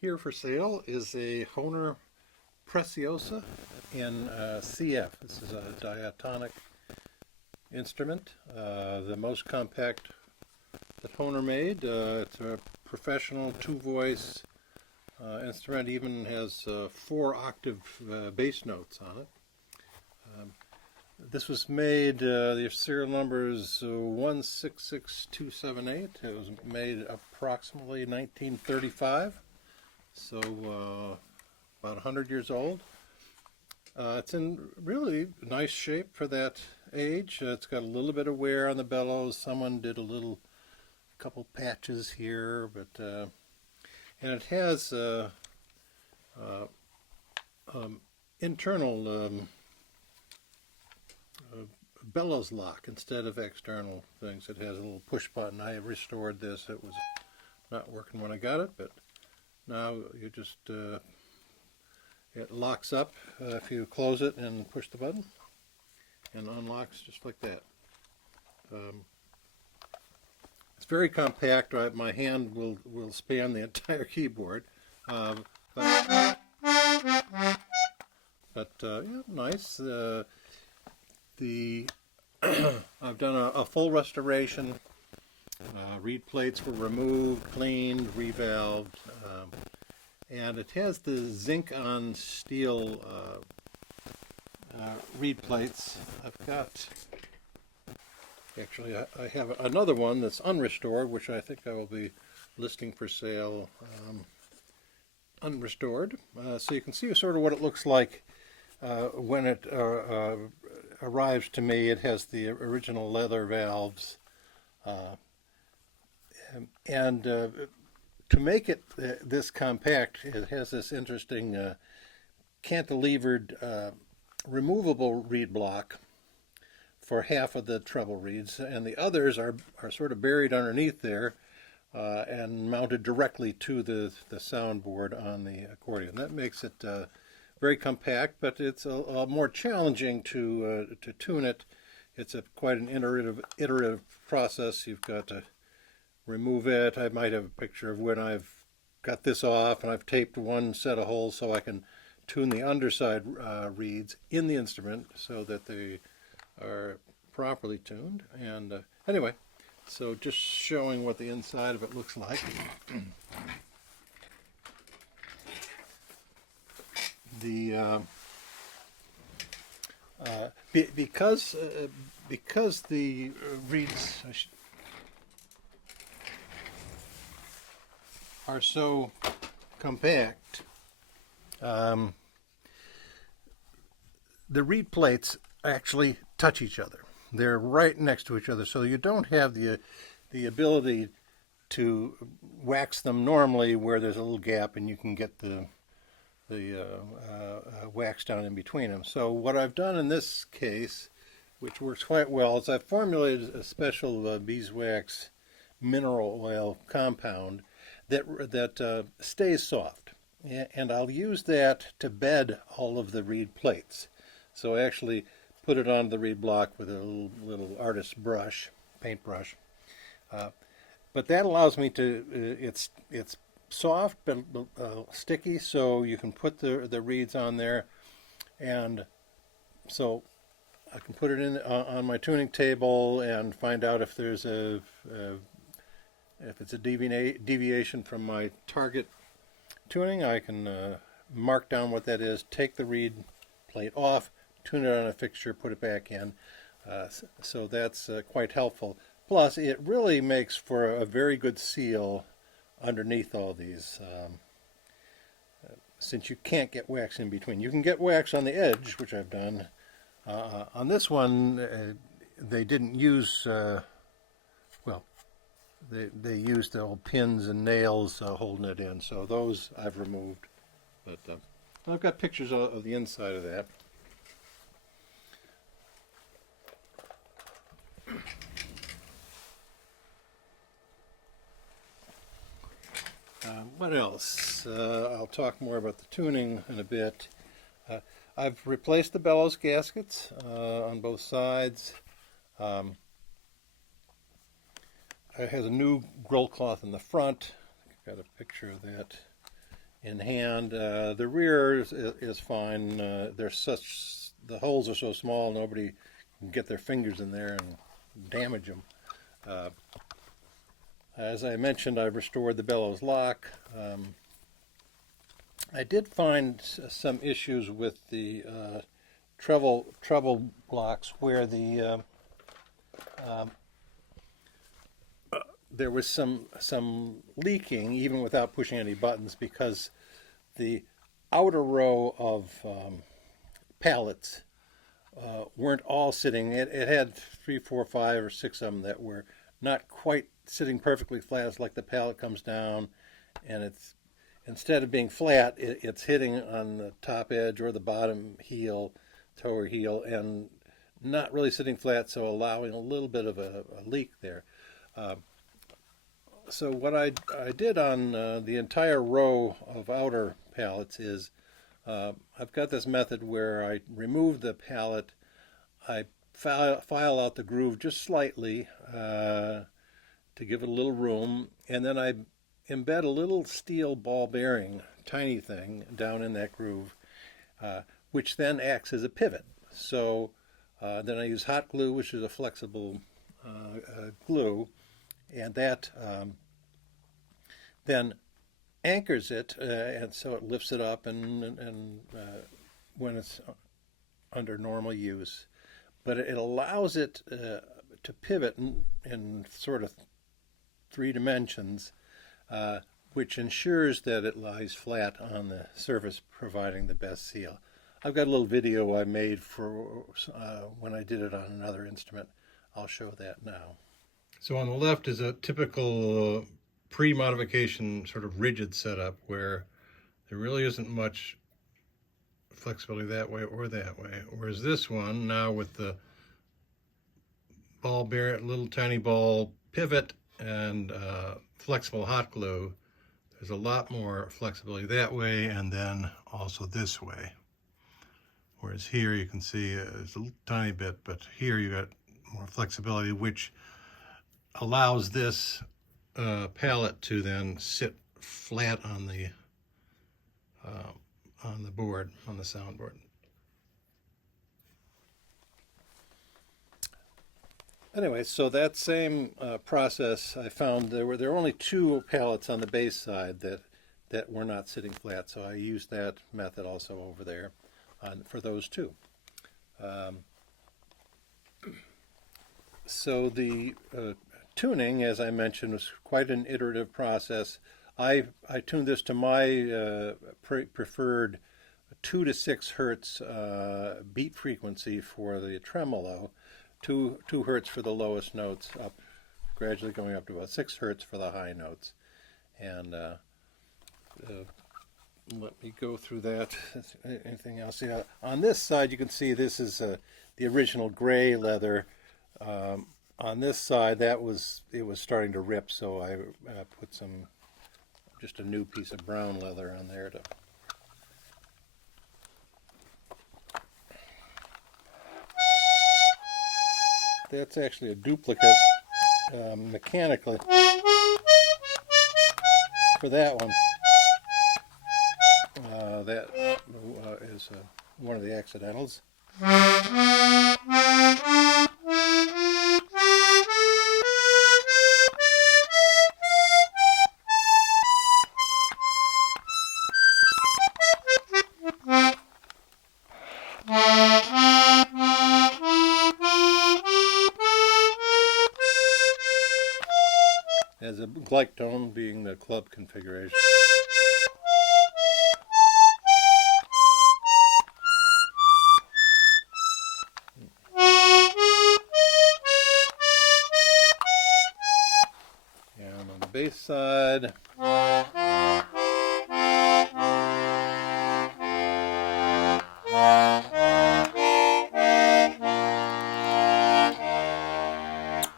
Here for sale is a Hohner Preciosa in CF. This is a diatonic instrument, the most compact that Hohner made. It's a professional two-voice instrument, even has 4-octave bass notes on it. This was made, the serial number is 166278. It was made approximately 1935. So about 100 years old. It's in really nice shape for that age. It's got a little bit of wear on the bellows. Someone did a couple patches here, but and it has internal bellows lock instead of external things. It has a little push button. I restored this. It was not working when I got it, but now you just, it locks up if you close it and push the button, and unlocks just like that. It's very compact. My hand will span the entire keyboard. But yeah, nice. I've done a full restoration. Reed plates were removed, cleaned, revalved, and it has the zinc on steel reed plates. I've got, actually I have another one that's unrestored, which I think I will be listing for sale unrestored. So you can see sort of what it looks like when it arrives to me. It has the original leather valves. And to make it this compact, it has this interesting cantilevered removable reed block for half of the treble reeds, and the others are sort of buried underneath there and mounted directly to the soundboard on the accordion. That makes it very compact, but it's a more challenging to tune it. It's quite an iterative process. You've got to remove it. I might have a picture of when I've got this off and I've taped one set of holes so I can tune the underside reeds in the instrument so that they are properly tuned. And anyway, so just showing what the inside of it looks like. Because the reeds are so compact, the reed plates actually touch each other. They're right next to each other, so you don't have the ability to wax them normally where there's a little gap and you can get the wax down in between them. So what I've done in this case, which works quite well, is I've formulated a special beeswax mineral oil compound that stays soft, and I'll use that to bed all of the reed plates. So I actually put it on the reed block with a little artist's brush, paintbrush, but that allows me to, it's soft but sticky, so you can put the reeds on there, and so I can put it in on my tuning table and find out if there's if it's a deviation from my target tuning. I can mark down what that is, take the reed plate off, tune it on a fixture, put it back in. So that's quite helpful. Plus, it really makes for a very good seal underneath all these, since you can't get wax in between. You can get wax on the edge, which I've done. On this one, they didn't use, well, they used the old pins and nails holding it in, so those I've removed. But I've got pictures of the inside of that. What else? I'll talk more about the tuning in a bit. I've replaced the bellows gaskets on both sides. It has a new grill cloth in the front. I've got a picture of that in hand. The rear is fine. The holes are so small, nobody can get their fingers in there and damage them. As I mentioned, I've restored the bellows lock. I did find some issues with the treble blocks where there was some leaking even without pushing any buttons, because the outer row of pallets weren't all sitting. It had 3, 4, 5, or 6 of them that were not quite sitting perfectly flat. It's like the pallet comes down, and it's, instead of being flat, it's hitting on the top edge or the bottom heel, toe or heel, and not really sitting flat, so allowing a little bit of a leak there. So what I did on the entire row of outer pallets is I've got this method where I remove the pallet, I file out the groove just slightly to give it a little room, and then I embed a little steel ball bearing, tiny thing, down in that groove, which then acts as a pivot. So then I use hot glue, which is a flexible glue, and that then anchors it, and so it lifts it up and when it's under normal use. But it allows it to pivot in sort of 3 dimensions, which ensures that it lies flat on the surface, providing the best seal. I've got a little video I made for when I did it on another instrument. I'll show that now. So on the left is a typical pre-modification sort of rigid setup where there really isn't much flexibility that way or that way. Whereas this one, now with the ball bearing, little tiny ball pivot and flexible hot glue, there's a lot more flexibility that way, and then also this way. Whereas here you can see it's a little tiny bit, but here you got more flexibility, which allows this pallet to then sit flat on the board, on the soundboard. Anyway, so that same process, I found there were only 2 pallets on the bass side that were not sitting flat, so I used that method also over there for those 2. So the tuning, as I mentioned, was quite an iterative process. I tuned this to my preferred 2 to 6 hertz beat frequency for the tremolo, 2 hertz for the lowest notes, up gradually going up to about 6 hertz for the high notes. And let me go through that. Anything else? Yeah. On this side, you can see this is the original gray leather. On this side, it was starting to rip, so I put just a new piece of brown leather on there to. That's actually a duplicate mechanically for that one. That is one of the accidentals. As a glyctone being the club configuration. And on the bass side,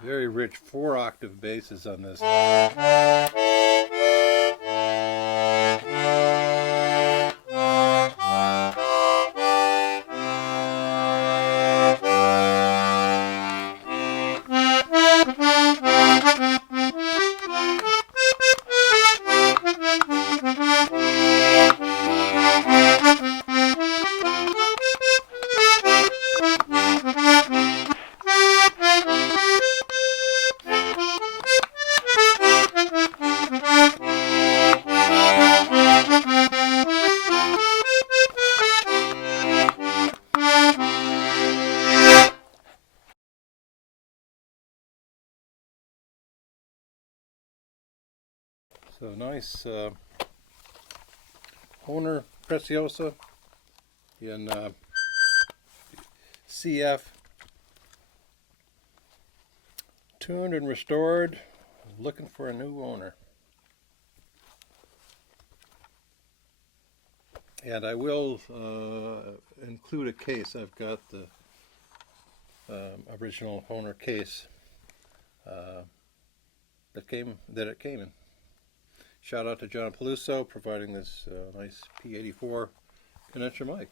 very rich 4-octave basses on this. So nice Hohner Preciosa in CF, tuned and restored, looking for a new owner. And I will include a case. I've got the original Hohner case that it came in. Shout out to John Peluso providing this nice P84 condenser mic.